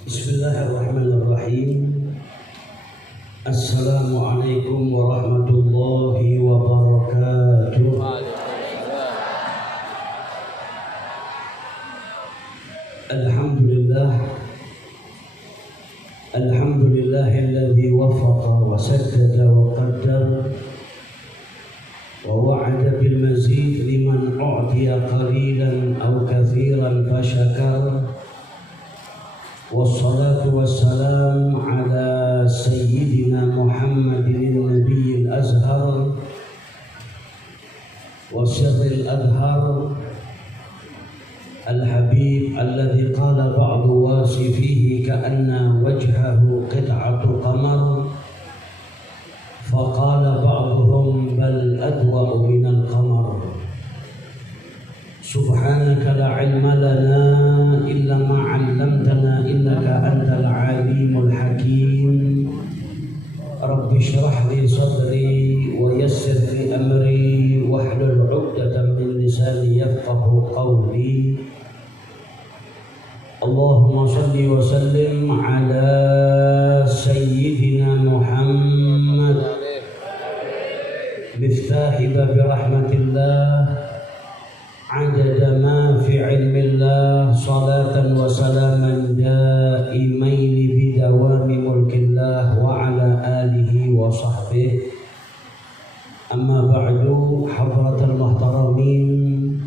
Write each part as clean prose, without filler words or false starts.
Bismillahirrahmanirrahim. Assalamualaikum warahmatullahi wabarakatuh. Alhamdulillahilladzi wafaqa wa saddada wa qaddar wa wa'ada bil mazid liman u'tiya qalilan aw katsiran fashakar. Wassalatu wassalam ala sayyidina Muhammadin nabiyil azhar wa sirril adhar al-habib alladhi qala ba'du wasifihi ka'anna wajhahu qit'atu qamar faqala ba'duhum bal adwa'u minal qamar. Subhanaka la ilma lana illa ma 'allamtana innaka antal alimul hakim. Rabbi shrah li sadri wa yassir li amri wahlul 'uqdatam min lisani yafqahu qawli. Allahumma shalli wa sallim ala sayyidina Muhammad miftahi bab rahmatillah adada ma fi ilmillah salatan wa salaman daimaini bidawami mulkillah wa ala alihi wa sahbihi. Amma ba'du, hadratal muhtaramin,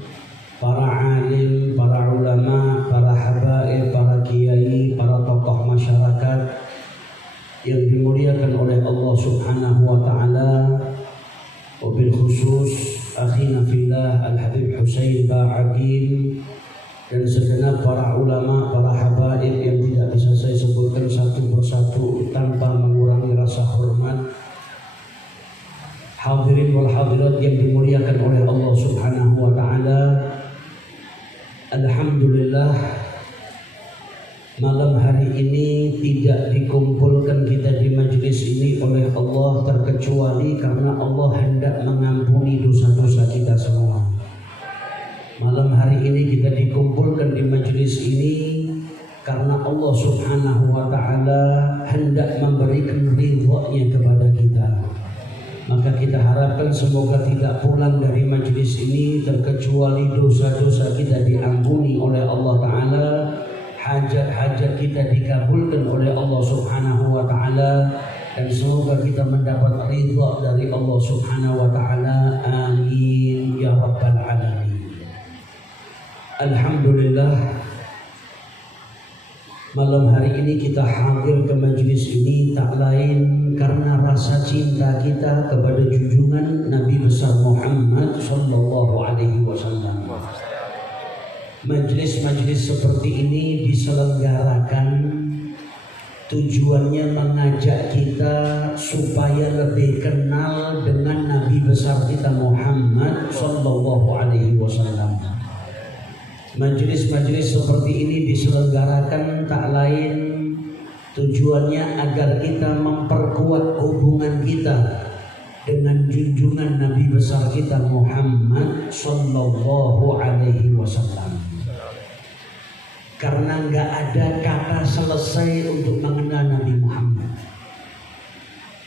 para alim, para ulama, para habaib, para kiai, para tokoh masyarakat yang dimuliakan oleh Allah Subhanahu wa taala, wabil khusus akhina fillah Al-Habib Husain Ba'aqil dan segenap para ulama, para habaib yang tidak bisa saya sebutkan satu persatu tanpa mengurangi rasa hormat. Hadirin wal hadirat yang dimuliakan oleh Allah Subhanahu wa taala. Alhamdulillah, malam hari ini tidak dikumpulkan kita di majelis ini oleh Allah terkecuali karena Allah hendak mengampuni dosa-dosa kita semua. Malam hari ini kita dikumpulkan di majelis ini karena Allah Subhanahu wa taala hendak memberikan ridha-Nya kepada kita. Maka kita harapkan semoga tidak pulang dari majelis ini terkecuali dosa-dosa kita diampuni oleh Allah taala, hajat-hajat kita dikabulkan oleh Allah Subhanahu wa taala, dan semoga kita mendapat ridha dari Allah Subhanahu wa taala. Amin ya rabbal alamin. Alhamdulillah, malam hari ini kita hadir ke majelis ini tak lain karena rasa cinta kita kepada junjungan Nabi besar Muhammad sallallahu alaihi wasallam. Majelis-majelis seperti ini diselenggarakan tujuannya mengajak kita supaya lebih kenal dengan Nabi besar kita Muhammad sallallahu alaihi wasallam. Majelis-majelis seperti ini diselenggarakan tak lain tujuannya agar kita memperkuat hubungan kita dengan junjungan Nabi besar kita Muhammad sallallahu alaihi wasallam. Karena nggak ada kata selesai untuk mengenal Nabi Muhammad.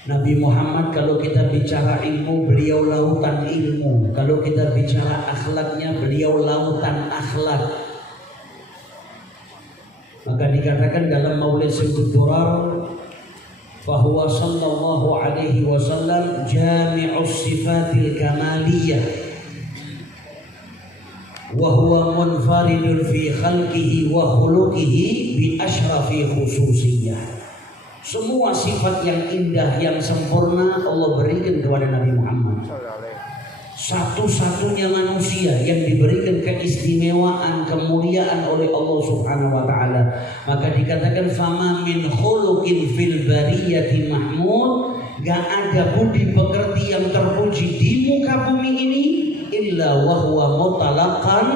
Nabi Muhammad kalau kita bicara ilmu, beliau lautan ilmu. Kalau kita bicara akhlaknya, beliau lautan akhlak. Maka dikatakan dalam Maulid Sayyidud Durar bahwa sallallahu alaihi wasallam jami'us sifatil kamaliyah wa huwa munfaridun fi khalqihi wa khuluqihi bi ashrafi khususiyah. Semua sifat yang indah, yang sempurna Allah berikan kepada Nabi Muhammad. Satu-satunya manusia yang diberikan keistimewaan, kemuliaan oleh Allah Subhanahu wa taala. Maka dikatakan fama min khuluqin fil bariyati mahmud, gak ada budi pekerti yang terpuji di muka bumi ini illa wa huwa mutalaqan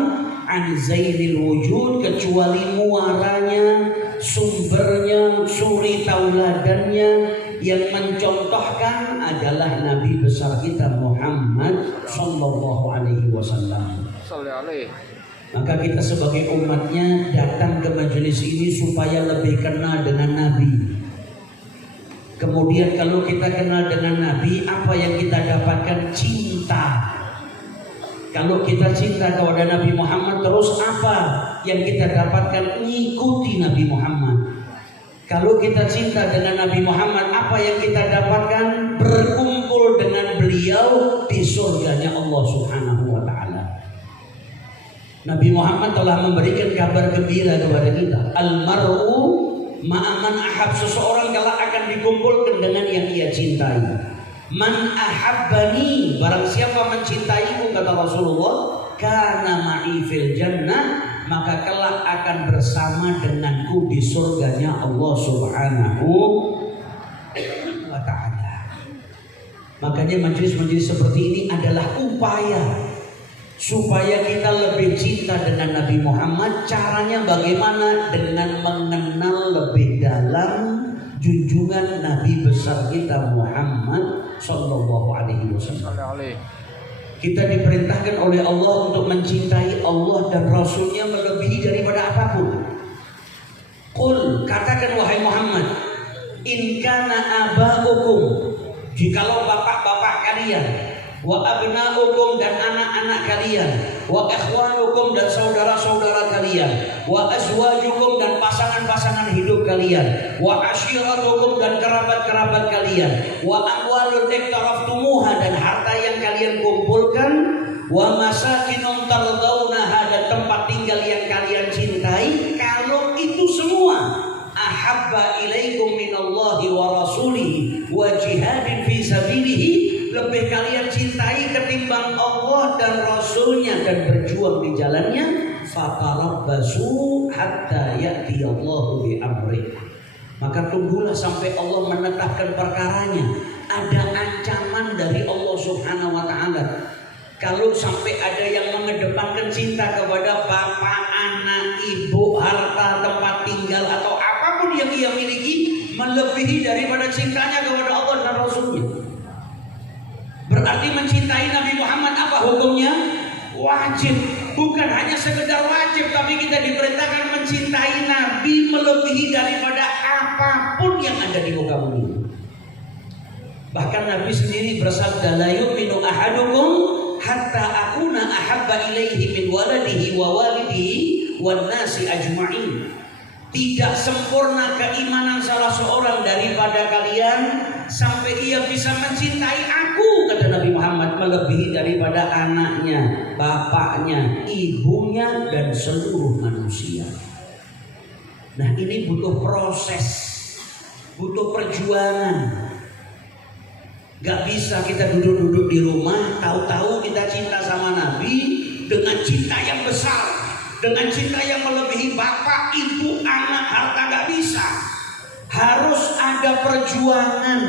an zainil wujud, kecuali muaranya, sumbernya, suri tauladannya yang mencontohkan adalah Nabi besar kita Muhammad sallallahu alaihi wasallam. Maka kita sebagai umatnya datang ke majelis ini supaya lebih kenal dengan Nabi. Kemudian kalau kita kenal dengan Nabi, apa yang kita dapatkan? Cinta. Kalau kita cinta kepada Nabi Muhammad, terus apa yang kita dapatkan? Ngikuti Nabi Muhammad. Kalau kita cinta dengan Nabi Muhammad, apa yang kita dapatkan? Berkumpul dengan beliau di surganya Allah Subhanahu wa ta'ala. Nabi Muhammad telah memberikan kabar gembira kepada kita. Al-mar'u ma'aman ahab. Seseorang kalau akan dikumpulkan dengan yang ia cintai. Man ahabbani, barang siapa mencintaiku, kata Rasulullah, kana ma'i fil jannah, maka kelak akan bersama denganku di surganya Allah Subhanahu wa ta'ala. Makanya majelis-majelis seperti ini adalah upaya supaya kita lebih cinta dengan Nabi Muhammad. Caranya bagaimana? Dengan mengenal lebih dalam junjungan Nabi besar kita Muhammad Sallallahu Alaihi Wasallam. Kita diperintahkan oleh Allah untuk mencintai Allah dan Rasulnya melebihi daripada apapun. Qul, katakan wahai Muhammad, in kana aba'ukum, jikalau bapak-bapak kalian, wa abna'ukum dan anak-anak kalian, wa ikhwanukum dan saudara-saudara kalian, wa azwajukum dan pasangan-pasangan hidup kalian, wa ashiratukum dan kerabat-kerabat kalian, wa amwalun iktaraftumuha dan harta yang kalian kumpulkan, wa masakinun tardawnaha dan tempat tinggal yang kalian cintai. Kalau itu semua ahabba ilaikum minallahi wa rasulihi wa jihadin fi sabilihi, lebih kalian cintai ketimbang Allah dan Rasulnya dan berjuang di jalannya, fatarabbasu hatta ya'tiyallahu bi amri, maka tunggulah sampai Allah menetapkan perkaranya. Ada ancaman dari Allah Subhanahu wa ta'ala. Kalau sampai ada yang mengedepankan cinta kepada bapak, anak, ibu, harta, tempat tinggal atau apapun yang ia miliki melebihi daripada cintanya kepada Allah dan Rasulnya, berarti mencintai Nabi Muhammad apa hukumnya? Wajib. Bukan hanya sekedar wajib, tapi kita diperintahkan mencintai Nabi melebihi daripada apapun yang ada di muka bumi. Bahkan Nabi sendiri bersabda, la yu'minu ahadukum hatta akuna ahabba ilaihi min waladihi wa walidihi wan nasi ajma'in. Tidak sempurna keimanan salah seorang daripada kalian sampai ia bisa mencintai aku, kata Nabi Muhammad, melebihi daripada anaknya, bapaknya, ibunya dan seluruh manusia. Nah, ini butuh proses, butuh perjuangan. Gak bisa kita duduk-duduk di rumah tahu-tahu kita cinta sama Nabi dengan cinta yang besar, dengan cinta yang melebihi bapak, ibu, anak, harta. Gak bisa. Harus ada perjuangan.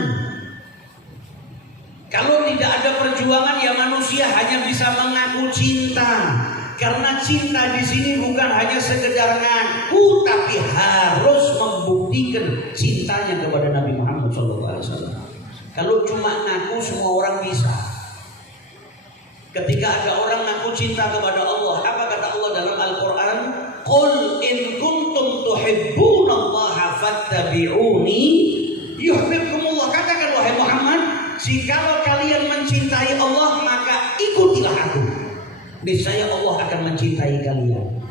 Kalau tidak ada perjuangan, ya manusia hanya bisa mengaku cinta. Karena cinta di sini bukan hanya sekedar ngaku, tapi harus membuktikan cintanya kepada Nabi Muhammad SAW. Kalau cuma ngaku, semua orang bisa. Ketika ada orang ngaku cinta kepada Allah, apa kata Allah dalam Al-Quran? Qul in kuntum tuhibbunallaha fattabi'uni yuhibbukumullah. Katakan wahai Muhammad, jikalau kalian mencintai Allah, maka ikutilah aku. Niscaya Allah akan mencintai kalian.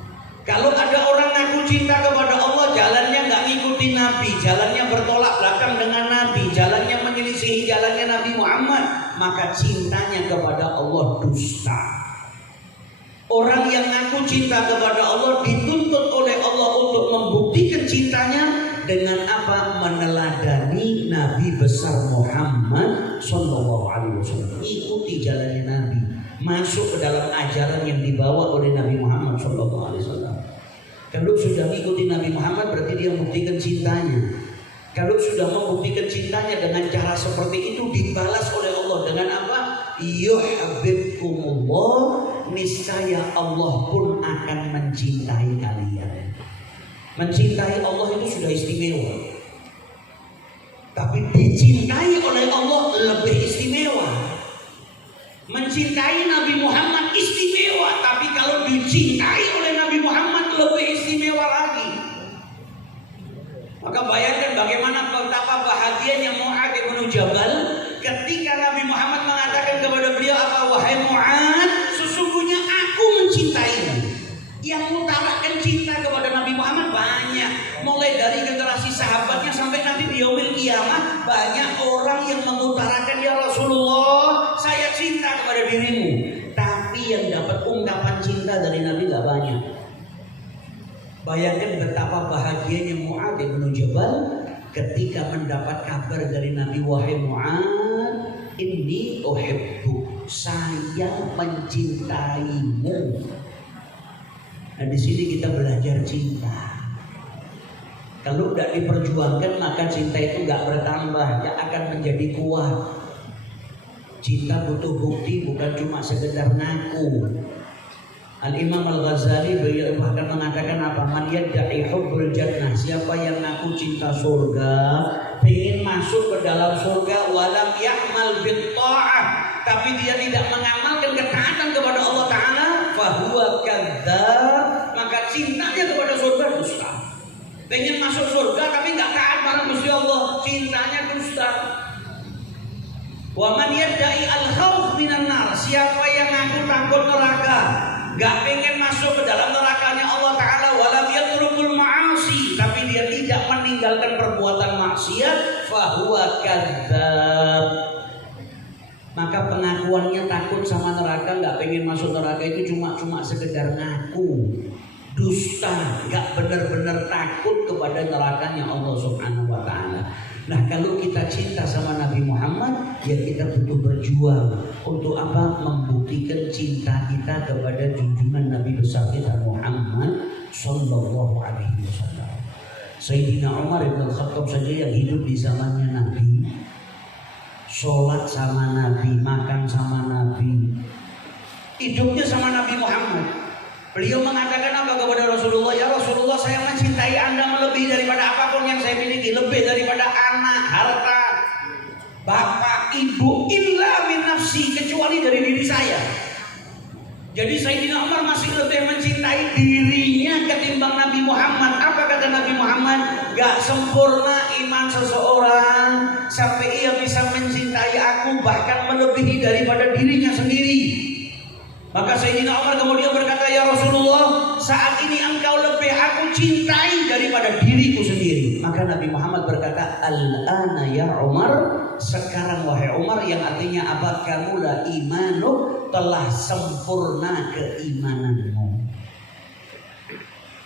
Kalau ada orang ngaku cinta kepada Allah, jalannya nggak ngikuti Nabi, jalannya bertolak belakang dengan Nabi, jalannya menyelisihi jalannya Nabi Muhammad, maka cintanya kepada Allah dusta. Orang yang ngaku cinta kepada Allah dituntut oleh Allah untuk membuktikan cintanya dengan apa? Meneladani Nabi besar Muhammad Sallallahu Alaihi Wasallam. Ikuti jalannya Nabi, masuk ke dalam ajaran yang dibawa oleh Nabi Muhammad Sallallahu Alaihi Wasallam. Kalau sudah mengikuti Nabi Muhammad, berarti dia membuktikan cintanya. Kalau sudah membuktikan cintanya dengan cara seperti itu, dibalas oleh Allah dengan apa? Yuhibbukumullah, niscaya Allah pun akan mencintai kalian. Mencintai Allah itu sudah istimewa, tapi dicintai oleh Allah lebih istimewa. Mencintai Nabi Muhammad istimewa, tapi kalau dicintai oleh Maka bayangkan bagaimana betapa bahagianya Mu'adz bin Jabal ketika Nabi Muhammad mengatakan kepada beliau, apa wahai Mu'adz, sesungguhnya aku mencintaimu. Yang mengutarakan cinta kepada Nabi Muhammad banyak, mulai dari generasi sahabatnya sampai nanti di yaumil kiamah banyak orang yang mengutarakan, ya Rasulullah, saya cinta kepada dirimu. Tapi yang dapat ungkapan cinta dari Nabi gak banyak. Bayangkan betapa bahagianya Mu'adz bin Jabal ketika mendapat kabar dari Nabi, wahai Mu'adz, inni uhibbu, saya mencintaimu. Nah, di sini kita belajar cinta. Kalau tidak diperjuangkan maka cinta itu nggak bertambah, ya akan menjadi kuat. Cinta butuh bukti, bukan cuma sekedar ngaku. Al-Imam Al-Ghazali beliau bahkan mengatakan apa? Man yadda'i hubbul jannah, siapa yang ngaku cinta surga, ingin masuk ke dalam surga, walam ya'mal bit ta'ah, tapi dia tidak mengamalkan ketaatan kepada Allah Ta'ala, fahuwa kadzdzab, maka cintanya kepada surga dusta. Pengen masuk surga tapi nggak taat pada Gusti Allah, cintanya dusta. Wa man yadda'i al-khawf minan nar, siapa yang ngaku takut neraka, gak pengen masuk ke dalam nerakanya Allah Ta'ala, walam yatrukul ma'asi, tapi dia tidak meninggalkan perbuatan maksiat, fahuwa kadzdzab, maka pengakuannya takut sama neraka, gak pengen masuk neraka itu cuma sekedar ngaku, dusta, gak benar-benar takut kepada nerakanya Allah Subhanahu wa Ta'ala. Nah, kalau kita cinta sama Nabi Muhammad, ya kita butuh berjuang untuk apa? Membuktikan cinta kita kepada junjungan Nabi besar kita Muhammad Sallallahu Alaihi Wasallam. Sayyidina Umar bin Khattab saja yang hidup di zamannya Nabi, sholat sama Nabi, makan sama Nabi, hidupnya sama Nabi Muhammad. Beliau mengatakan apa kepada Rasulullah? Ya Rasulullah, saya mencintai Anda melebihi daripada apapun yang saya miliki, lebih daripada anak, harta, bapak, ibu, illa min nafsi, kecuali dari diri saya. Jadi Sayyidina Umar masih lebih mencintai dirinya ketimbang Nabi Muhammad. Apa kata Nabi Muhammad? Gak sempurna iman seseorang sampai ia bisa mencintai aku bahkan melebihi daripada dirinya sendiri. Maka Sayyidina Umar kemudian berkata, ya Rasulullah, saat ini engkau lebih aku cintai daripada diriku sendiri. Maka Nabi Muhammad berkata, al-ana ya Umar, sekarang wahai Umar, yang artinya apa? Kamula imanuk, telah sempurna keimananmu.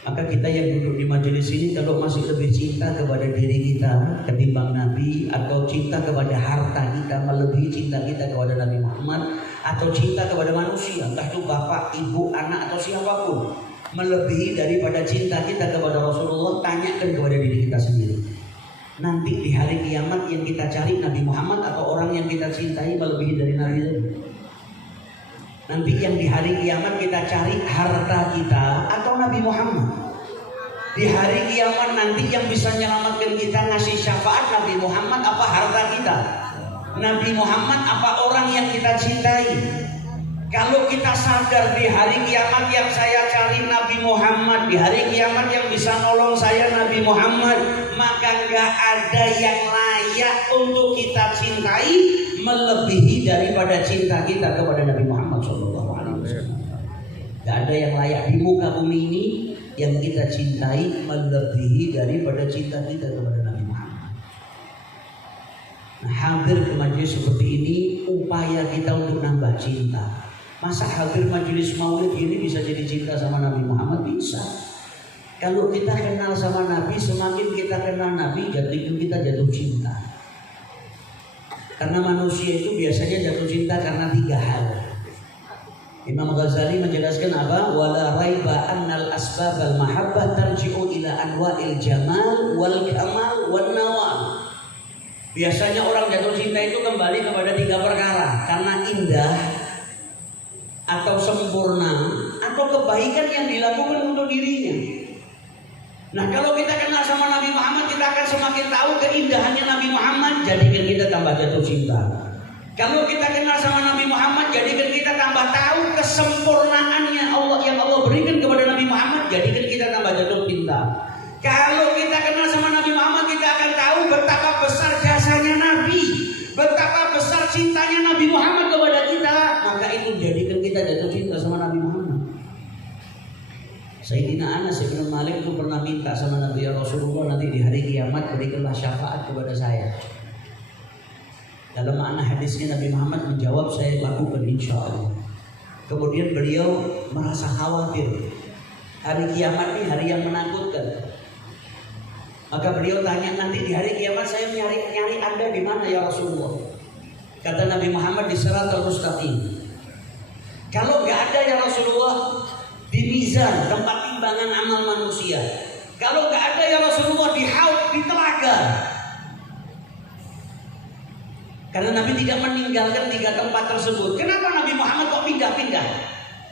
Maka kita yang duduk di majelis ini kalau masih lebih cinta kepada diri kita ketimbang Nabi, atau cinta kepada harta kita melebihi cinta kita kepada Nabi Muhammad, atau cinta kepada manusia, entah itu bapak, ibu, anak atau siapapun, melebihi daripada cinta kita kepada Rasulullah, tanyakan kepada diri kita sendiri. Nanti di hari kiamat yang kita cari Nabi Muhammad atau orang yang kita cintai melebihi dari Nabi tadi? Nanti yang di hari kiamat kita cari harta kita atau Nabi Muhammad? Di hari kiamat nanti yang bisa menyelamatkan kita, ngasih syafaat, Nabi Muhammad apa harta kita? Nabi Muhammad apa orang yang kita cintai? Kalau kita sadar di hari kiamat yang saya cari Nabi Muhammad, di hari kiamat yang bisa nolong saya Nabi Muhammad, maka gak ada yang layak untuk kita cintai melebihi daripada cinta kita kepada Nabi Muhammad SAW. Gak ada yang layak di muka bumi ini yang kita cintai melebihi daripada cinta kita kepada Nabi Muhammad. Nah, hadir ke majelis seperti ini upaya kita untuk nambah cinta. Masa hadir majelis maulid ini bisa jadi cinta sama Nabi Muhammad? Bisa. Kalau kita kenal sama Nabi, semakin kita kenal Nabi, kita jatuh cinta. Karena manusia itu biasanya jatuh cinta karena 3 hal. Imam Ghazali menjelaskan apa? Wala raiba annal asbabal mahabbah tarji'u ila anwa'il jamal wal kamal wan nawal. Biasanya orang jatuh cinta itu kembali kepada 3 perkara, karena indah atau sempurna atau kebaikan yang dilakukan untuk dirinya. Nah, kalau kita kenal sama Nabi Muhammad, kita akan semakin tahu keindahannya Nabi Muhammad, jadikan kita tambah jatuh cinta. Kalau kita kenal sama Nabi Muhammad, jadikan kita tambah tahu kesempurnaannya Allah yang Allah berikan kepada Nabi Muhammad, jadikan kita tambah jatuh cinta. Kalau kita kenal sama Nabi Muhammad, Sayyidina Anas bin Malik itu pernah minta sama Nabi Rasulullah, nanti di hari kiamat berikanlah syafaat kepada saya. Dalam makna hadisnya Nabi Muhammad menjawab, saya lakukan insya Allah. Kemudian beliau merasa khawatir, hari kiamat ini hari yang menakutkan. Maka beliau tanya, nanti di hari kiamat saya nyari Anda di mana ya Rasulullah? Kata Nabi Muhammad, di Siratal Mustaqim. Kalau nggak ada ya Rasulullah, di mizan, tempat timbangan amal manusia. Kalau nggak ada ya Rasulullah, di haud, di telaga. Karena Nabi tidak meninggalkan 3 tempat tersebut. Kenapa Nabi Muhammad kok pindah-pindah?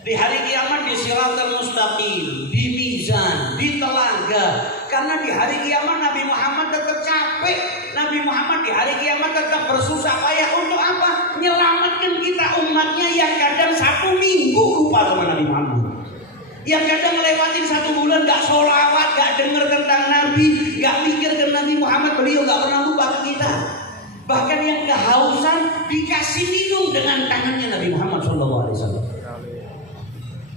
Di hari kiamat di Siratal Mustaqim, di mizan, di telaga. Karena di hari kiamat Nabi Muhammad tetap capek. Nabi Muhammad di hari kiamat tetap bersusah payah untuk apa? Menyelamatkan kita umatnya yang kadang 1 minggu lupa sama Nabi Muhammad. Yang kadang ngelewatin 1 bulan gak sholawat, gak dengar tentang Nabi, gak mikir ke Nabi Muhammad, beliau gak pernah lupa ke kita. Bahkan yang kehausan dikasih minum dengan tangannya Nabi Muhammad SAW.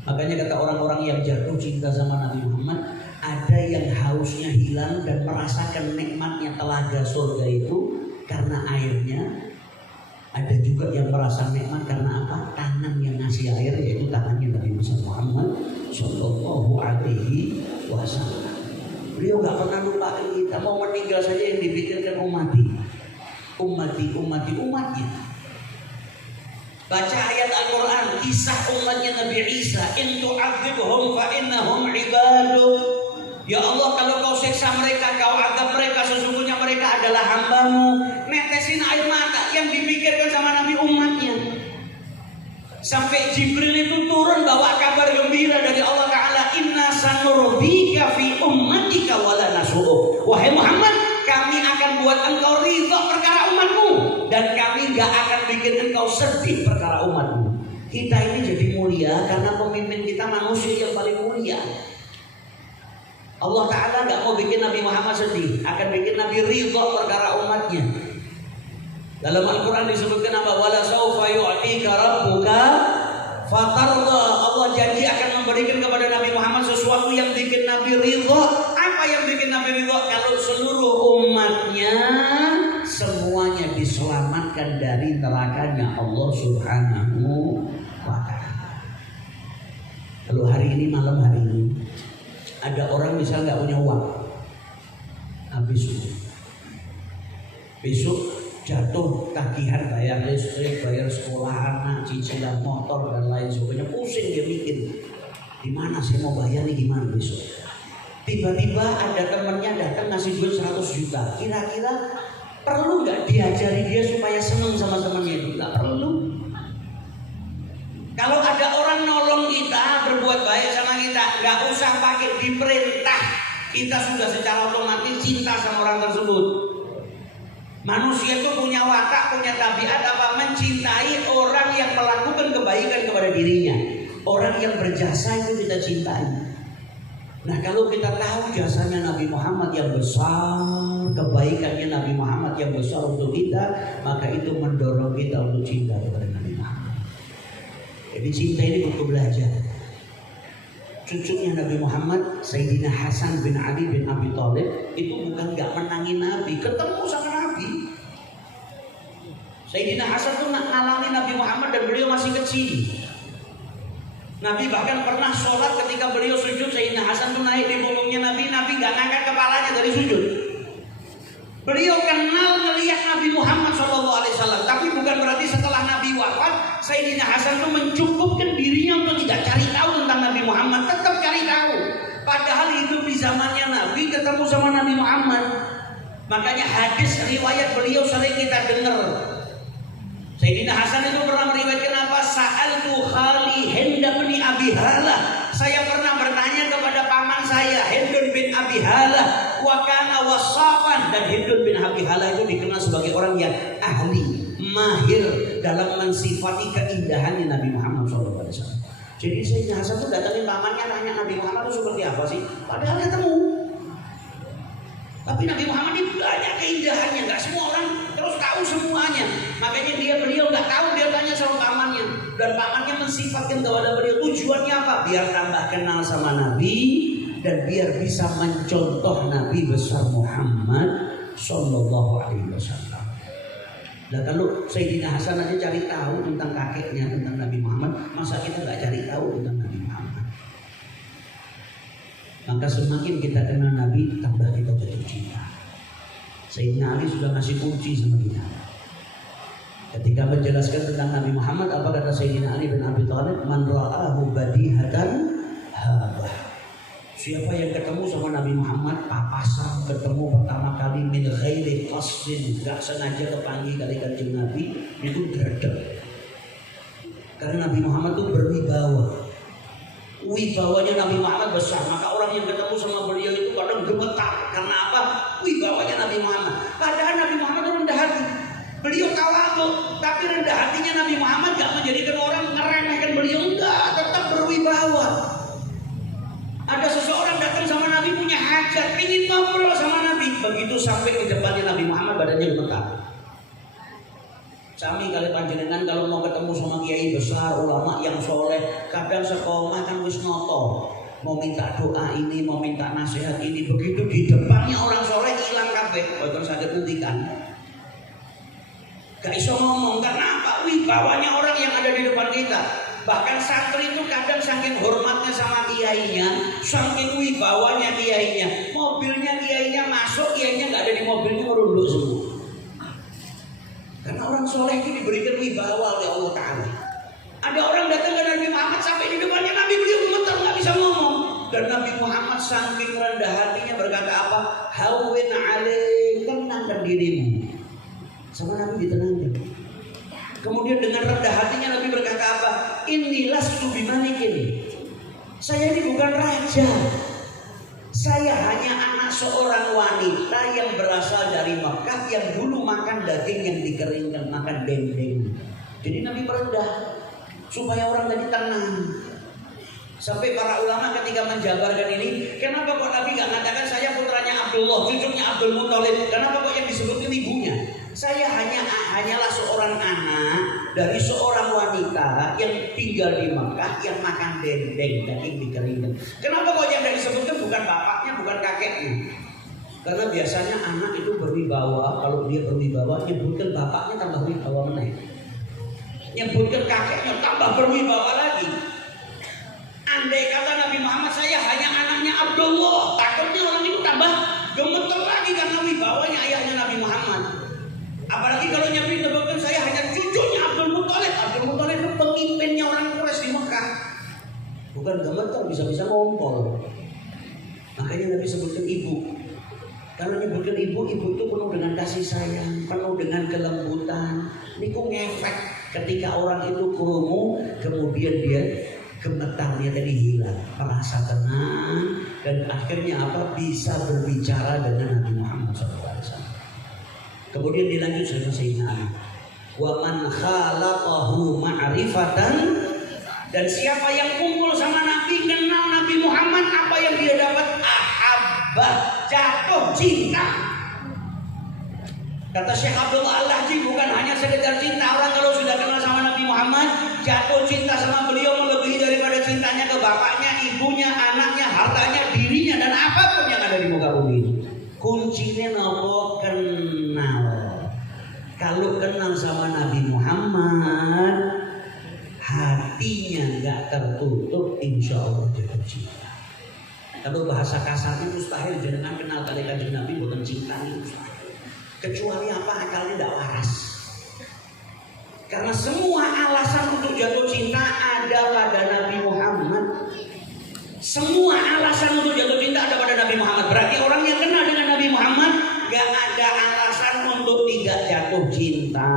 Makanya kata orang-orang yang jatuh cinta sama Nabi Muhammad, ada yang hausnya hilang dan merasakan nikmatnya telaga surga itu karena airnya. Ada juga yang merasa nikmat karena apa? Tangan yang ngasih air, yaitu tangannya Nabi Muhammad Sallallahu Alaihi Wasallam. Beliau gak pernah lupakan kita. Mau meninggal saja yang dipikirkan umatnya. Baca ayat Al-Quran, kisah umatnya Nabi Isa. In tu'adzibhum fa innahum ibaduk. Ya Allah, kalau kau siksa mereka, kau azab mereka, sesungguhnya mereka adalah hambamu. Netesin air mata yang dipikirkan sama Nabi umatnya. Sampai Jibril itu turun bawa kabar gembira dari Allah Ta'ala. Inna sanurdika fi ummatika wala nasu'uk. Wahai Muhammad, kami akan buat engkau ridha perkara umatmu, dan kami gak akan bikin engkau sedih perkara umatmu. Kita ini jadi mulia karena pemimpin kita manusia yang paling mulia. Allah Ta'ala gak mau bikin Nabi Muhammad sedih, akan bikin Nabi ridha perkara umatnya. Dalam Al-Quran disebutkan apa? Wala sawfa yu'tika rabbuka fatarda. Allah janji akan memberikan kepada Nabi Muhammad sesuatu yang bikin Nabi ridha. Apa yang bikin Nabi ridha? Kalau seluruh umatnya semuanya diselamatkan dari nerakanya Allah Subhanahu wa ta'ala. Kalau hari ini, malam hari ini, ada orang misal nggak punya uang, habis besok jatuh tagihan bayar listrik, bayar sekolah anak, cicilan motor dan lain sebagainya, pusing dia mikir, di mana saya mau bayar nih, gimana besok. Tiba-tiba ada temannya datang ngasih duit 100 juta. Kira-kira perlu nggak diajari dia supaya senang sama temannya itu? Nggak perlu. Kalau ada orang nolong kita, berbuat baik sama kita, nggak usah pakai diperintah, kita sudah secara otomatis cinta sama orang tersebut. Manusia itu punya watak, punya tabiat apa? Mencintai orang yang melakukan kebaikan kepada dirinya. Orang yang berjasa itu kita cintai. Nah, kalau kita tahu jasanya Nabi Muhammad yang besar, kebaikannya Nabi Muhammad yang besar untuk kita, maka itu mendorong kita untuk cinta kepada Nabi Muhammad. Jadi cinta ini butuh belajar. Cucunya Nabi Muhammad, Sayyidina Hasan bin Ali bin Abi Thalib, itu bukan gak menangin Nabi, ketemu sama Nabi. Sayyidina Hasan itu ngalami Nabi Muhammad dan beliau masih kecil. Nabi bahkan pernah sholat ketika beliau sujud, Sayyidina Hasan itu naik di punggungnya Nabi, Nabi gak ngangkat kepalanya dari sujud. Beliau kenal melihat Nabi Muhammad SAW, tapi bukan berarti setelah Nabi wafat, Sayyidina Hasan itu mencukupkan dirinya untuk tidak cari tahu tentang Nabi Muhammad, tetap cari tahu. Padahal hidup di zamannya Nabi, ketemu sama Nabi Muhammad. Makanya hadis riwayat beliau sering kita dengar. Sayyidina Hasan itu pernah meriwayatkan apa? Sa'altu khali Hind bin Abi Halah. Saya pernah bertanya kepada paman saya, Hind bin Abi Halah, wa kana wasafan, dan Hind bin Abi Halah itu dikenal sebagai orang yang ahli, mahir dalam mensifati keindahannya Nabi Muhammad SAW. Jadi Sayyidina Hasan itu datangin pamannya, nanya Nabi Muhammad itu seperti apa sih? Padahal ketemu. Tapi Nabi Muhammad ini banyak keindahannya, nggak semua orang terus tahu semuanya. Makanya beliau nggak tahu, dia tanya sama pamannya. Dan pamannya mensifatkan kepada beliau. Tujuannya apa? Biar tambah kenal sama Nabi dan biar bisa mencontoh Nabi besar Muhammad Sallallahu Alaihi Wasallam. Nah kalau Sayyidina Hasan aja cari tahu tentang kakeknya, tentang Nabi Muhammad, masa kita nggak cari tahu tentang Nabi Muhammad? Maka semakin kita kenal Nabi, tambah kita jatuh cinta. Sayyidina Ali sudah ngasih kunci sama kita. Ketika menjelaskan tentang Nabi Muhammad, apa kata Sayyidina Ali bin Abi Thalib? Man ra'ahu badihatan habah. Siapa yang ketemu sama Nabi Muhammad papasan, ketemu pertama kali min ghairi qasdin, enggak sengaja kepanggil kali Kanjeng Nabi, itu gredeg. Karena Nabi Muhammad itu berwibawa. Wibawanya Nabi Muhammad besar, maka orang yang ketemu sama beliau itu kadang gemetar. Karena apa? Wibawanya Nabi Muhammad. Padahal Nabi Muhammad itu rendah hati. Beliau tawadhu, tapi rendah hatinya Nabi Muhammad gak menjadikan orang ngeremehkan beliau, enggak, tetap berwibawa. Ada seseorang datang sama Nabi punya hajat, ingin ngobrol sama Nabi. Begitu sampai ke depannya Nabi Muhammad, badannya gemetar. Sami kali panjenengan kalau mau ketemu sama kiai besar, ulama yang soleh, kadang sekomah kan wis noto, mau minta doa ini, mau minta nasihat ini, begitu di depannya orang soleh hilang kabeh, boten saged ngendikan. Gak iso ngomong karena apa? Wibawanya orang yang ada di depan kita. Bahkan santri itu kadang saking hormatnya sama kiainya, saking wibawanya kiainya, mobilnya kiainya masuk, kiainya gak ada di mobilnya, merunduk semua. Karena orang soleh itu diberikan wibawa oleh Allah Ta'ala. Ada orang datang ke Nabi Muhammad sampai di depannya Nabi, beliau gemetar, gak bisa ngomong. Dan Nabi Muhammad saking rendah hatinya berkata apa? Hawwin alaik, tenangkan dirimu. Sama Nabi ditenangkan. Kemudian dengan rendah hatinya Nabi berkata apa? Inni lastu bimalikin. Saya ini bukan raja. Saya hanya anak seorang wanita yang berasal dari Makkah yang dulu makan daging yang dikeringkan, makan dendeng. Jadi Nabi merendah supaya orang tadi tenang. Sampai para ulama ketika menjabarkan ini, kenapa kok Nabi gak mengatakan saya putranya Abdullah, cucunya Abdul Muthalib? Kenapa kok yang disebutkan ibunya? Saya hanyalah seorang anak dari seorang wanita yang tinggal di Makkah yang makan dendeng, daging dikeringkan. Kenapa kok yang disebutkan bukan bapaknya, bukan kakeknya? Karena biasanya anak itu berwibawa, kalau dia berwibawa nyebutkan bapaknya tambah wibawa meneh. Nyebutkan kakeknya tambah berwibawa lagi. Andai kata Nabi Muhammad saya hanya anaknya Abdullah, takutnya orang itu tambah gemeter lagi karena wibawanya ayahnya Nabi Muhammad. Apalagi kalau Nabi menyebutkan saya hanya cucunya Abdul Muthalib. Abdul Muthalib itu pemimpinnya orang Quraisy di Mekah. Bukan gemeter, bisa-bisa ngompol. Makanya Nabi sebutkan ibu. Karena menyebutkan ibu itu penuh dengan kasih sayang, penuh dengan kelembutan. Ini kok ngefek ketika orang itu krungu, kemudian dia gemetarnya tadi hilang, merasa tenang, dan akhirnya apa? Bisa berbicara dengan Nabi Muhammad SAW. Kemudian dilanjut sama Sayyidina Ali. Wa man khalaqahu ma'rifatan, dan siapa yang kumpul sama Nabi, kenal Nabi Muhammad, apa yang dia dapat? Ahabba, jatuh cinta. Kata Syekh Abdullah Al-Lahji, bukan hanya sekedar cinta. Orang kalau sudah kenal sama Nabi Muhammad, jatuh cinta sama beliau melebihi daripada cintanya ke bapaknya, ibunya, anaknya, hartanya, dirinya, dan apapun yang ada di muka bumi. Kuncinya nopo kenal. Kalau kenal sama Nabi Muhammad, hatinya nggak tertutup, insya Allah jatuh cinta. Kalau bahasa kasarnya mustahil jenengan kenal kali Kanjeng Nabi bukan cinta, itu mustahil. Kecuali apa? Akalnya tidak waras. Karena semua alasan untuk jatuh cinta ada pada Nabi Muhammad. Semua alasan untuk jatuh cinta ada pada Nabi Muhammad. Berarti orang yang kenal dengan Nabi Muhammad gak ada alasan untuk tidak jatuh cinta.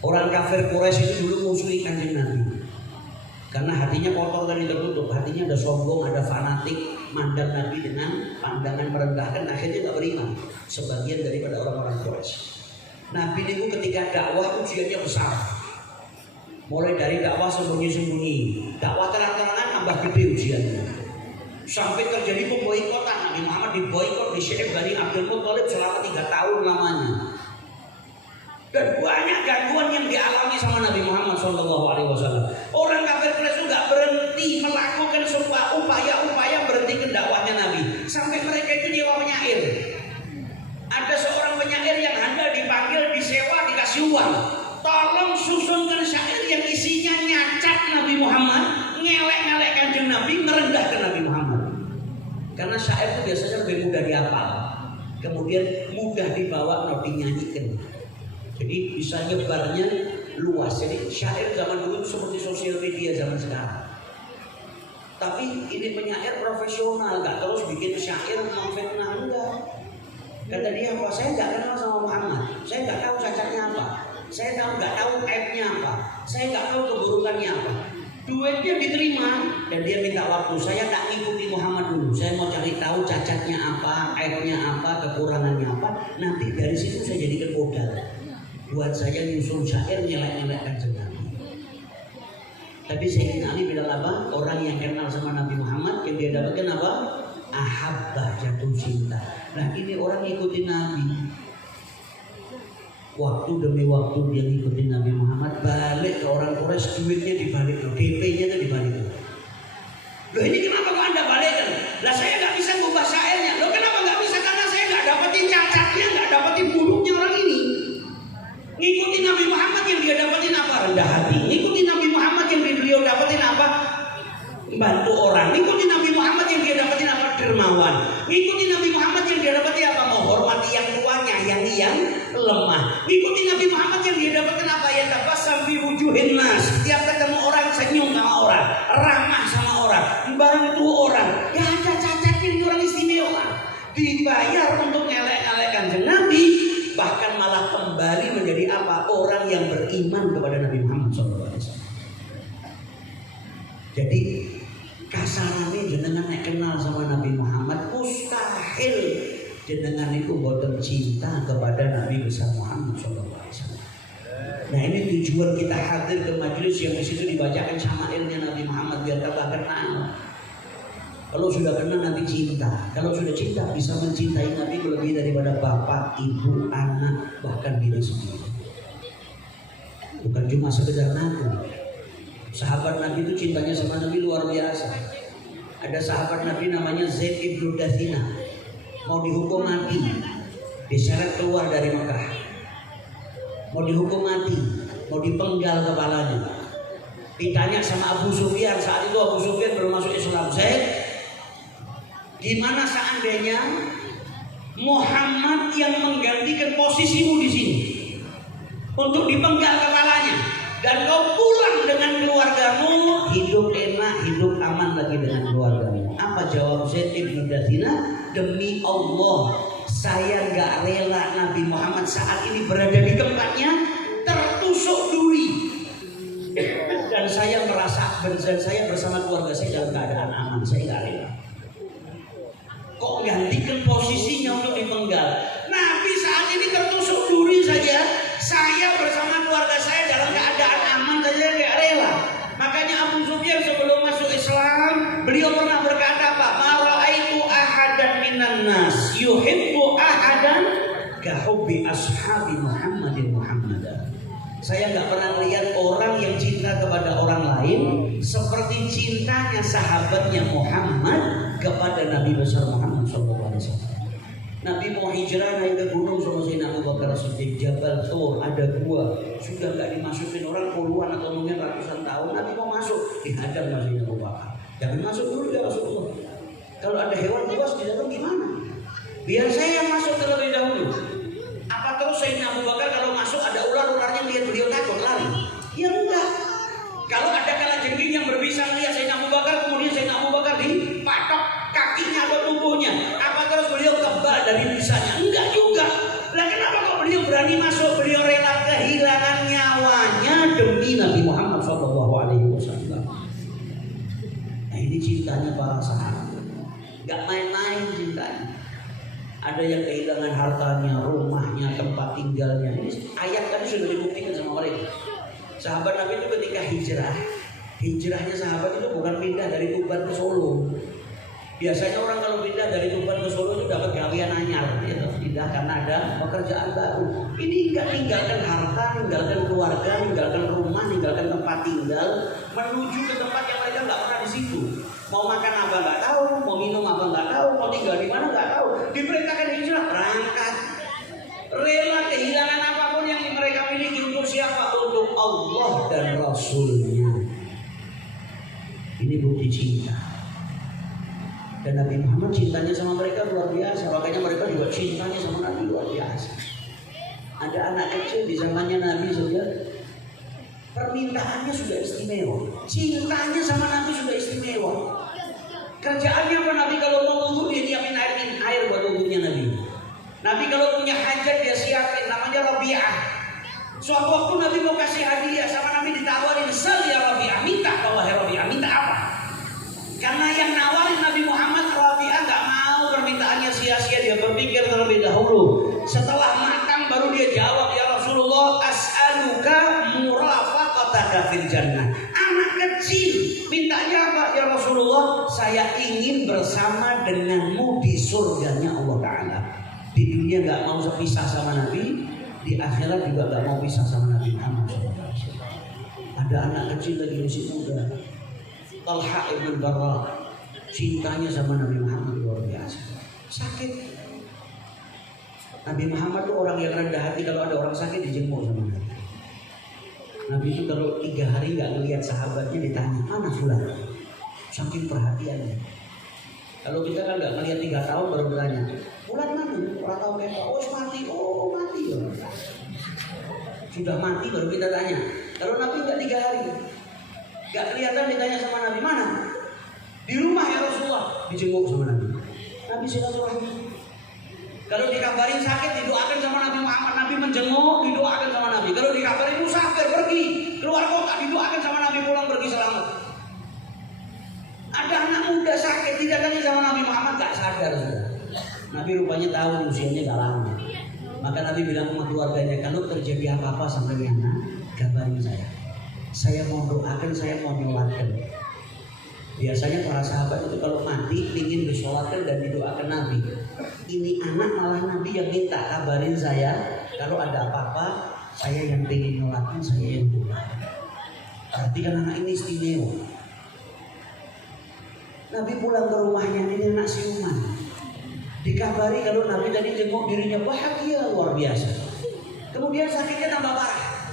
Orang kafir Quraisy itu dulu musuhi Kanjeng Nabi. Karena hatinya kotor dan tertutup, hatinya ada sombong, ada fanatik, mandang Nabi dengan pandangan merendahkan, akhirnya gak beriman. Sebagian daripada orang-orang Quraisy. Nabi itu ketika dakwah ujiannya besar. Mulai dari dakwah sembunyi-sembunyi, dakwah terang-terangan tambah gede ujiannya. Sampai terjadi pemboikotan. Nabi Muhammad diboikot di Syekh Bani Abdul Muthalib selama 3 tahun lamanya. Dan banyak gangguan yang dialami sama Nabi Muhammad SAW. Orang kafir Quraisy itu gak berhenti melakukan sebuah upaya-upaya berhenti dakwahnya Nabi. Sampai mereka itu nyewa penyair. Ada seorang penyair yang Anda dipanggil, disewa, dikasih uang. Tolong susunkan syair yang isinya nyacat Nabi Muhammad, ngelek-ngelek Kanjeng Nabi, merendahkan Nabi Muhammad. Karena syair itu biasanya lebih mudah dihafal, kemudian mudah dibawa atau dinyanyikan. Jadi bisa nyebarnya luas. Jadi syair zaman dulu itu seperti sosial media zaman sekarang. Tapi ini penyair profesional, gak terus bikin syair memfitnah, enggak. Kata dia apa? Saya gak kenal sama Muhammad, saya gak tahu cacatnya apa, saya gak tahu aibnya apa, saya gak tahu keburukannya apa. Duitnya diterima dan dia minta waktu. Saya tak ngikuti Muhammad dulu, saya mau cari tahu cacatnya apa, aibnya apa, kekurangannya apa. Nanti dari situ saya jadikan modal buat saya nyusun syair nyelek-nyelekkan Nabi. Tapi Sayyidina Ali bilang apa? Orang yang kenal sama Nabi Muhammad yang dia dapatkan apa? Ahabbah, jatuh cinta. Nah ini orang ngikutin Nabi. Waktu demi waktu dia ngikutin Nabi Muhammad, balik ke orang Quraisy, duitnya dibalik, DP-nya kan dibalik. Loh ini kenapa kok Anda balikkan? Lah saya nggak bisa ngubah syairnya. Loh kenapa nggak bisa? Karena saya nggak dapetin cacatnya, nggak dapetin buruknya orang ini. Ngikutin Nabi Muhammad yang dia dapetin apa? Rendah hati. Ngikutin Nabi Muhammad yang beliau dapetin apa? Bantu orang. Ngikutin Nabi Muhammad yang dia dapetin apa? Dermawan. Ngikutin Nabi Muhammad yang dia dapetin apa? Menghormati yang tuanya, yang lemah. Ngikutin Nabi Muhammad yang dia dapetin apa? Ya tabassam fi wujuhin nas. Setiap ketemu orang senyum sama orang, ramah sama orang, bantu orang. Ya ada cacatnya, ini orang istimewa. Dibayar untuk ngelek-ngelekkan Nabi, bahkan malah kembali menjadi apa? Orang yang beriman kepada Nabi Muhammad SAW. Jadi kasarane jenengan nek kenal sama Nabi Muhammad, mustahil jenengan itu boten cinta kepada Nabi besar Muhammad SAW. Nah ini tujuan kita hadir ke majelis yang di situ dibacakan syama'ilnya Nabi Muhammad biar tambah kenal. Kalau sudah kenal nanti cinta. Kalau sudah cinta bisa mencintai Nabi lebih daripada bapak, ibu, anak, bahkan diri sendiri. Bukan cuma sekedar ngaku. Sahabat Nabi itu cintanya sama Nabi luar biasa. Ada sahabat Nabi namanya Zaid ibn Dathina, mau dihukum mati, diseret keluar dari Mekah, mau dihukum mati, mau dipenggal kepalanya. Ditanya sama Abu Sufyan, saat itu Abu Sufyan belum masuk Islam. Zaid, gimana seandainya Muhammad yang menggantikan posisimu di sini untuk dipenggal kepalanya? Dan kau pulang dengan keluargamu, hidup enak, hidup aman lagi dengan keluargamu. Apa jawab Zaid ibn Dathina? Demi Allah, saya gak rela Nabi Muhammad saat ini berada di tempatnya tertusuk duri. Dan saya merasa, dan saya bersama keluarga saya dalam keadaan aman. Saya gak rela. Kok gantikan posisinya untuk dipenggal? Nabi saat ini tertusuk duri saja, saya bersama keluarga saya dalam keadaan aman saja gak rela. Makanya Abu Sufyan sebelum masuk Islam, beliau pernah berkata apa? Ma ra'aitu ahadan minan nas yuhibbu ahadan ka hubbi ashabi Muhammadin Muhammadan. Saya gak pernah lihat orang yang cinta kepada orang lain seperti cintanya sahabatnya Muhammad kepada Nabi besar Muhammad SAW. Nabi mau hijrah naik ke gunung sama Sayyidina Abu Bakar Siddiq, Jabal Tur, ada gua, sudah gak dimasukin orang puluhan atau mungkin ratusan tahun. Nabi mau masuk, dihadang sama Sayyidina Abu Bakar. Jangan masuk dulu ya Rasulullah. Kalau ada hewan buas di dalam gimana? Biar saya yang masuk terlebih dahulu. Apa terus Sayyidina Abu Bakar kalau masuk ada ular-ularnya lihat beliau takut lari? Ya enggak. Kalau ada kalajengking yang berbisa lihat Sayyidina Abu Bakar, kemudian Sayyidina Abu Bakar dipatok kakinya atau tubuhnya, apa terus beliau kebal dari bisanya? Enggak juga. Lah kenapa kok beliau berani masuk? Beliau rela kehilangan nyawanya demi Nabi Muhammad SAW. Nah ini cintanya para sahabat. Gak main-main cintanya. Ada yang kehilangan hartanya, rumahnya, tempat tinggalnya. Ini ayat tadi sudah dibuktikan sama mereka. Sahabat Nabi itu ketika hijrahnya sahabat itu bukan pindah dari Tuban ke Solo. Biasanya orang kalau pindah dari Tuban ke Solo itu dapat gawean anyar, gitu. Pindah karena ada pekerjaan baru. Ini enggak, ninggalkan harta, ninggalkan keluarga, ninggalkan rumah, ninggalkan tempat tinggal, menuju ke tempat yang mereka nggak pernah di situ. Mau makan apa nggak tahu, mau minum apa nggak tahu, mau tinggal di mana nggak tahu. Diperintahkan hijrah, berangkat. Rela kehilangan apapun yang mereka miliki untuk siapa? Untuk Allah dan Rasulnya. Ini bukti cinta. Dan Nabi Muhammad cintanya sama mereka luar biasa. Makanya mereka juga cintanya sama Nabi luar biasa. Ada anak kecil di zamannya Nabi sudah, permintaannya sudah istimewa. Cintanya sama Nabi sudah istimewa. Kerjaannya apa Nabi kalau mau wudhu dia nyiapin air buat wudhunya Nabi. Nabi kalau punya hajat dia siapin, namanya Rabi'ah. Suatu waktu Nabi mau kasih hadiah sama Nabi ditawarin, "Sal ya Rabi'ah, minta wahai Rabi'ah, minta apa?" Karena yang nawarin Nabi Muhammad, Rabi'ah nggak mau permintaannya sia-sia, dia berpikir terlebih dahulu. Setelah matang baru dia jawab, "Ya Rasulullah, as'aluka murafaqataka fil jannah." Anak kecil mintanya apa? "Ya Rasulullah, saya ingin bersama denganmu di surganya Allah Ta'ala." Di dunia nggak mau pisah sama Nabi, di akhirat juga nggak mau pisah sama Nabi Muhammad SAW. Ada anak kecil lagi masih muda, Talha ibn Barra, cintanya sama Nabi Muhammad luar biasa. Sakit. Nabi Muhammad itu orang yang rendah hati, kalau ada orang sakit dijenguk sama Nabi. Nabi itu kalau 3 hari nggak ngelihat sahabatnya ditanya, "Mana fulan?" Saking perhatiannya. Kalau kita kan nggak ngelihat 3 tahun baru bertanya, "Fulan mana?" Orang tahu kita, "Oh mati, oh mati." Sudah mati baru kita tanya. Kalau Nabi nggak 3 hari. Gak kelihatan ditanya sama Nabi, "Mana?" "Di rumah ya Rasulullah." Dijenguk sama Nabi. Nabi silaturahmi. Kalau dikabarin sakit didoakan sama Nabi Muhammad. Nabi menjenguk, didoakan sama Nabi. Kalau dikabarin musafir pergi keluar kota, didoakan sama Nabi pulang pergi selamat. Ada anak muda sakit didatangi sama Nabi Muhammad, gak sadar sudah. Nabi rupanya tahu usianya gak lama. Maka Nabi bilang sama keluarganya, "Kalau terjadi apa-apa sama anak, kabarin saya. Saya mau doakan, saya mau nyolatkan." Biasanya para sahabat itu kalau mati ingin disolatkan dan didoakan Nabi. Ini anak malah Nabi yang minta, "Kabarin saya kalau ada apa-apa, saya yang ingin nyolatkan, saya yang doakan." Berarti kan anak ini istimewa. Nabi pulang ke rumahnya, ini anak siuman. Dikabari kalau Nabi tadi jenguk dirinya bahagia luar biasa. Kemudian sakitnya tambah parah.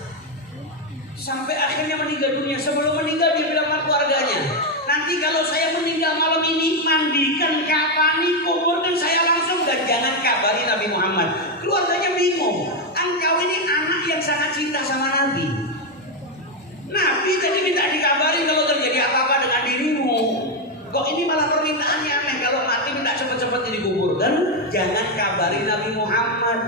Sampai akhirnya meninggal dunia. Sebelum meninggal dia bilang sama keluarganya, "Nanti kalau saya meninggal malam ini, mandikan, kafani, kuburkan saya langsung dan jangan kabari Nabi Muhammad." Keluarganya bingung. Engkau ini anak yang sangat cinta sama Nabi. Nabi tadi minta dikabari kalau terjadi apa-apa dengan dirimu. Kok ini malah permintaannya aneh, kalau mati minta cepat-cepat dikuburkan, jangan kabari Nabi Muhammad.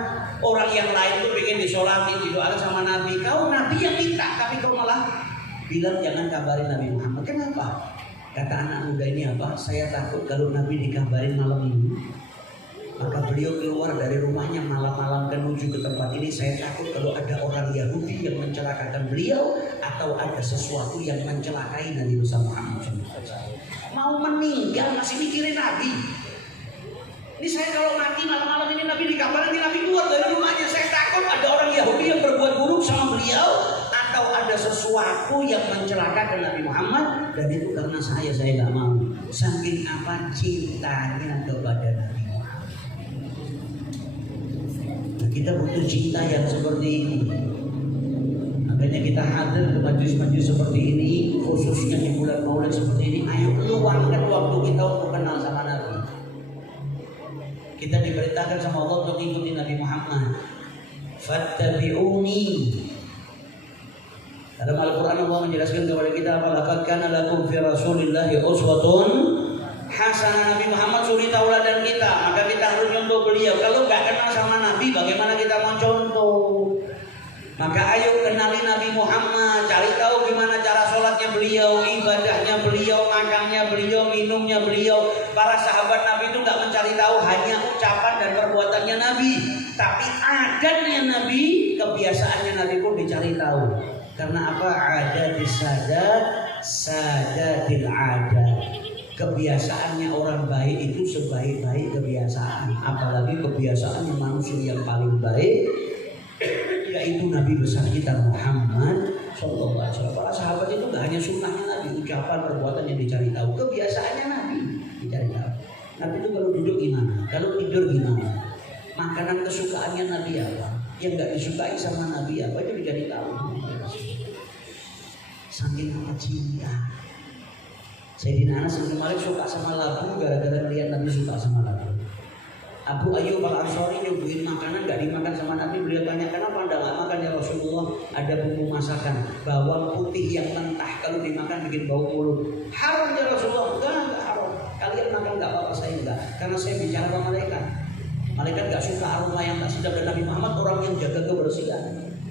Orang yang lain tuh pengen disolatin, didoakan sama Nabi. Kau Nabi yang minta, tapi kau malah bilang jangan kabari Nabi Muhammad. Kenapa? Kata anak muda ini apa? "Saya takut kalau Nabi dikabarin malam ini, maka beliau keluar dari rumahnya malam-malam menuju ke tempat ini. Saya takut kalau ada orang Yahudi yang mencelakakan beliau, atau ada sesuatu yang mencelakai Nabi Muhammad SAW. Mau meninggal masih mikirin Nabi. Ini saya kalau mati malam-malam ini Nabi dikabarin, Nabi keluar dari rumahnya. Saya takut ada orang Yahudi yang berbuat buruk sama beliau, atau ada sesuatu yang mencelakakan Nabi Muhammad, dan itu karena saya nggak mau." Saking apa cintanya kepada Nabi Muhammad. Nah, kita butuh cinta yang seperti ini. Makanya kita hadir ke majelis-majelis seperti ini, khususnya di bulan Maulid seperti ini. Ayo luangkan waktu kita untuk kenal sama Nabi. Kita diperintahkan sama Allah untuk ikuti Nabi Muhammad. Fattabi'uni. Dalam Al-Quran Allah menjelaskan kepada kita, "Laqad kana lakum fi Rasulillahi uswatun hasanah." Nabi Muhammad suri tauladan kita, maka kita harus contoh beliau. Kalau nggak kenal sama Nabi, bagaimana kita mau contoh? Maka ayo kenali Nabi Muhammad, cari tahu gimana cara sholatnya beliau, ibadahnya beliau, makannya beliau, minumnya beliau. Para sahabat Nabi itu nggak mencari tahu hanya ucapan dan perbuatannya Nabi, tapi adatnya Nabi, kebiasaannya Nabi pun dicari tahu. Karena apa? Ada di sadat, sadatil adat. Kebiasaannya orang baik itu sebaik-baik kebiasaan, apalagi kebiasaannya manusia yang paling baik, yaitu Nabi besar kita Muhammad Sallallahu Alaihi Wasallam. Para sahabat itu gak hanya sunnahnya Nabi, ucapan perbuatan yang dicari tahu, kebiasaannya Nabi dicari tahu. Nabi itu kalau duduk gimana, kalau tidur gimana, makanan kesukaannya Nabi apa, yang gak disukai sama Nabi apa, itu dicari tahu. Saking amat cinta. Sayyidina Anas bin Malik suka sama labu gara-gara lihat Nabi suka sama labu. Abu Ayyub Al-Ansari nyuguhin makanan gak dimakan sama Nabi. Beliau tanya, kenapa anda gak makan ya Rasulullah? Ada bumbu masakan, bawang putih yang mentah, kalau dimakan bikin bau mulut. Haram ya Rasulullah? Enggak haram. Kalian makan gak apa-apa, saya enggak. Karena saya bicara sama malaikat. Malaikat gak suka aroma yang tak sedap. Dan Nabi Muhammad orang yang jaga kebersihan.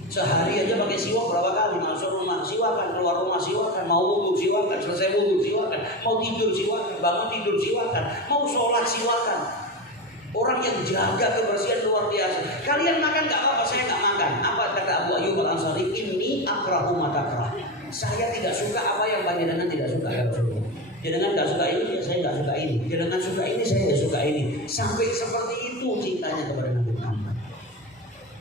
Sehari aja pakai siwak berapa kali? Masuk rumah siwakan, keluar rumah siwakan, mau wudhu siwakan, selesai wudhu siwakan, mau tidur siwakan, bangun tidur siwakan, mau sholat siwakan. Orang yang jaga kebersihan luar biasa. Kalian makan gak apa-apa, saya gak makan. Apa kata Abu Ayyub Al-Ansari? Ini akrahu ma takrah. Saya tidak suka apa yang panjenengan tidak suka ya Rasulullah. Jenengan gak suka ini, ya saya gak suka ini. Jenengan suka ini, saya gak suka ini. Sampai seperti itu cintanya kepada Nabi Muhammad.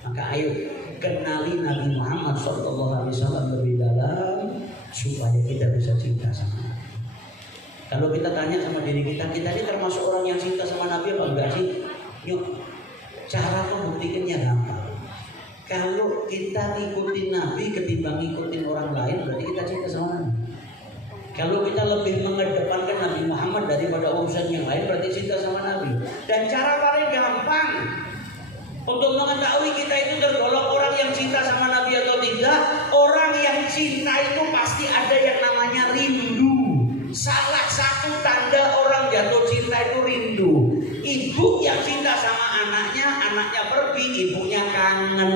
Maka ayo kenali Nabi Muhammad SAW lebih dalam supaya kita bisa cinta sama Nabi. Kalau kita tanya sama diri kita ini termasuk orang yang cinta sama Nabi apa enggak sih? Yuk, cara membuktikannya gampang. Kalau kita ngikutin Nabi ketimbang ngikutin orang lain, berarti kita cinta sama Nabi. Kalau kita lebih mengedepankan Nabi Muhammad daripada urusan yang lain, berarti cinta sama Nabi. Dan cara paling gampang untuk mengetahui kita itu tergolong orang yang cinta sama Nabi atau tidak, orang yang cinta itu pasti ada yang namanya rindu. Salah satu tanda orang jatuh cinta itu rindu. Ibu yang cinta sama anaknya, anaknya pergi, ibunya kangen.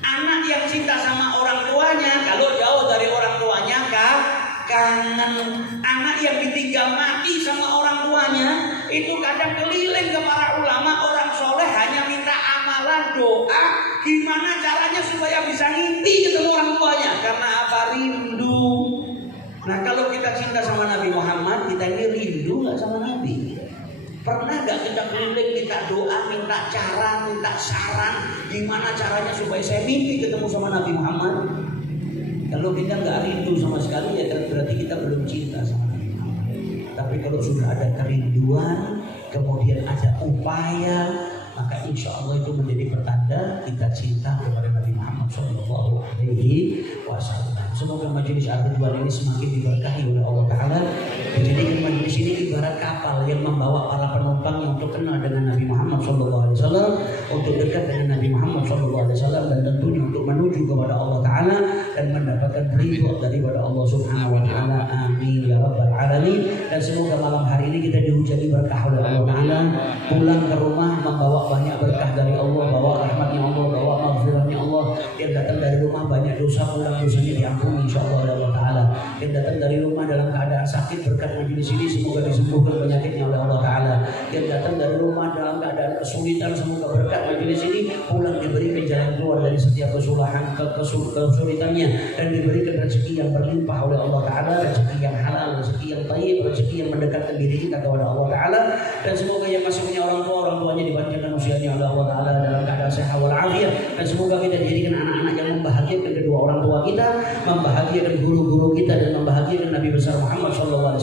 Anak yang cinta sama orang tuanya, kalau jauh dari orang tuanya kangen. Anak yang ditinggal mati sama orang tuanya, itu kadang keliling ke para ulama, orang soleh hanya minta amalan doa, gimana caranya supaya bisa ngimpi ketemu orang tuanya, karena apa? Rindu. Nah kalau kita cinta sama Nabi Muhammad, kita ini rindu gak sama Nabi? Pernah gak kita keliling, minta doa, minta cara, minta saran, gimana caranya supaya saya mimpi ketemu sama Nabi Muhammad? Kalau kita gak rindu sama sekali, ya berarti kita belum cinta sama Nabi Muhammad. Tapi kalau sudah ada kerinduan, kemudian ada upaya, maka insya Allah itu menjadi pertanda kita cinta kepada Nabi Muhammad SAW. Semoga majelis Ar-Ridwan ini semakin diberkahi oleh Allah Ta'ala. Menjadikan majelis ini ibarat kapal yang membawa para penumpang untuk kenal dengan Nabi Muhammad SAW, untuk dekat dengan Nabi Muhammad SAW, dan tentunya untuk menuju kepada Allah Ta'ala dan mendapatkan ridho daripada Allah Subhanahu Wa Ta'ala. Amin ya Rabbal Alamin. Dan semoga malam hari ini kita dihujani berkah oleh Allah Ta'ala, pulang ke rumah membawa banyak berkah dari Allah, bawa rahmatnya Allah, bawa maghfirahnya Allah. Yang datang dari rumah banyak dosa, pulang dosanya diampuni insyaallah oleh Allah Ta'ala. Yang datang dari rumah dalam keadaan sakit, berkat majelis ini semoga disembuhkan penyakitnya oleh Allah Ta'ala. Yang datang dari rumah dalam keadaan kesulitan, semoga berkat majelis ini pulang diberikan jalan keluar dari setiap kesulitannya, dan diberikan rezeki yang berlimpah oleh Allah Ta'ala, rezeki yang halal, rezeki yang thayyib, rezeki yang mendekatkan diri kita kepada Allah Ta'ala. Dan semoga yang masih punya orang tua, orang tuanya dipanjangkan usianya oleh Allah Ta'ala dalam keadaan sehat walafiat. Dan semoga kita dijadikan anak-anak yang membahagiakan kedua orang tua kita, membahagiakan guru-guru kita, dan membahagiakan Nabi besar Muhammad SAW.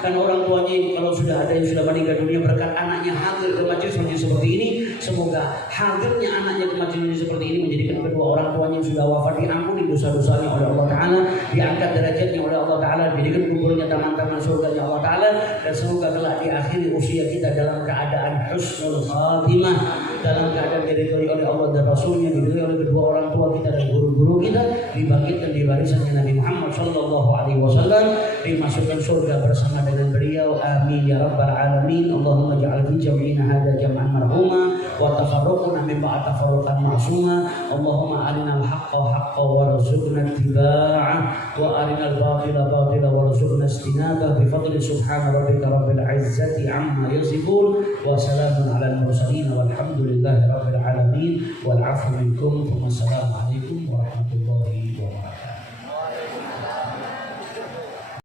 Dan orang tuanya kalau sudah ada yang sudah meninggal dunia, berkat anaknya hadir ke majelis seperti ini, semoga hadirnya anaknya ke majelis seperti ini menjadikan kedua orang tuanya yang sudah wafat diampuni dosa-dosanya oleh Allah Ta'ala, diangkat derajatnya oleh Allah Ta'ala, dijadikan kuburnya taman-taman surganya Allah Ta'ala. Dan semoga kelak di akhir usia kita dalam keadaan husnul khatimah, dalam keadaan diridhoi oleh Allah dan Rasulnya, diridhoi oleh kedua orang tua kita dan guru-guru kita, dibangkitkan di barisannya Nabi Muhammad SAW, dimasukkan surga bersama dengan beliau. Amin ya Rabbal Alamin. Allahumma ja'al fi jam'ina hadha jam'an marhuma wa tafarruqna min ba'd tafarruqan ma'suma. Allahumma arinal haqqa haqqa warzuqna ittiba'ah wa arinal batila batila warzuqna istinabah bi fadli subhana rabbika rabbil izzati amma yasifun wa salamun alal mursalin walhamdulillahi rabbil alamin wal 'afwu minkum. Wassalamu alaikum warahmatullahi